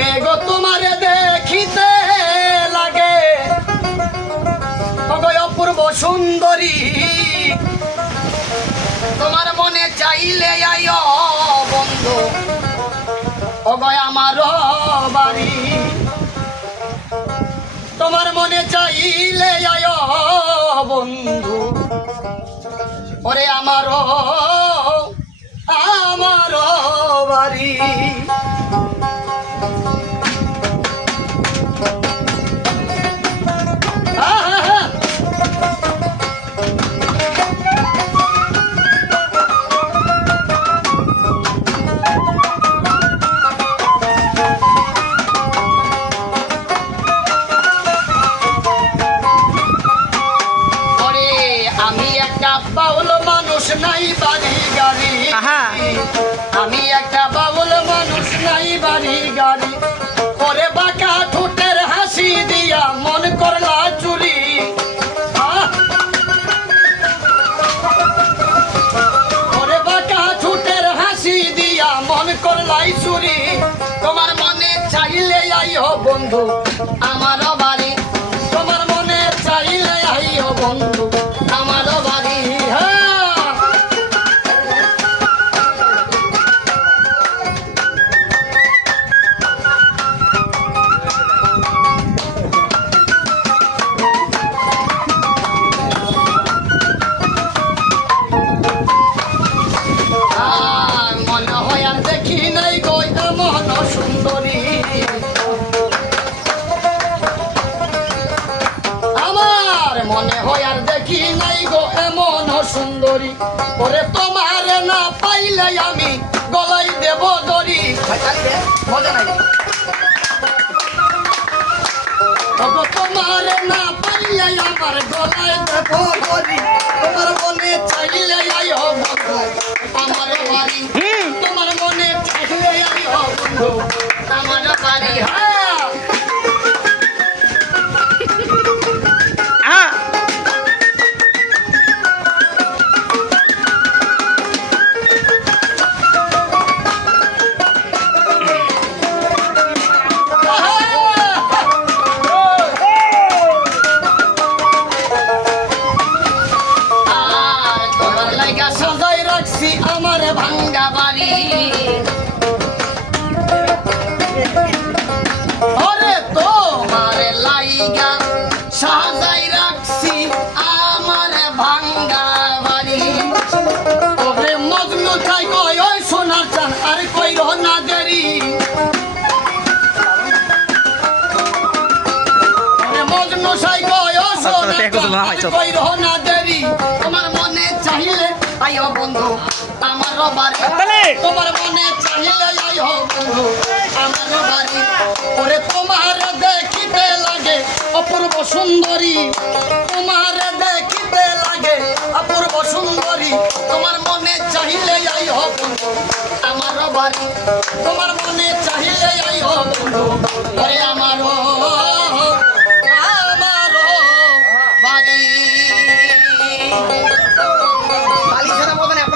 মেঘ তোমারে দেখিতে লাগে। অপূর্ব সুন্দরী, তোমার মনে চাইলে আয় বন্ধু। অগয় আমার বাড়ি, তোমার মনে চাইলে আয় বন্ধু। ওরে আমার আমার বাড়ি। আমি একটা বাউল মানুষ, নাই বাড়ি গাড়ি। ওরে বাঁকা ঠোঁটের হাসি দিয়া মন করলা চুরি! ওরে বাঁকা ঠোঁটের হাসি দিয়া মন করলাই চুরি। তোমার মনে চাইলে আইও বন্ধু আমার বাড়ি। তোমার মনে চাইলে আইও বন্ধু। সুন্দরী ওরে তোমার না পাইলে আমি গলাই দেব দড়ি। মজা নাই তোমার না পাইলে আমার গলায় দেব দড়ি। তোমার মনে চাইলে আইও বন্ধু আমার বাড়ি। তোমার মনে চাইলে আইও বন্ধু আমার বাড়ি হ্যাঁ আর কই না দেরি। মজনু চাই কই ও সোনার দেখো তো না, দেরি। তোমার মনে চাইলে আইও বন্ধু আমার বাড়ি তোমার মনে চাইলে আইও বন্ধু আমার বাড়ি ওরে তোমার দেখিতে লাগে অপূর্ব সুন্দরী তোমার দেখিতে লাগে, অপূর্ব সুন্দরী, তোমার মনে চাহিলে আই হব আমার বাড়ি। তোমার মনে চাহিলে আই হব ওরে আমার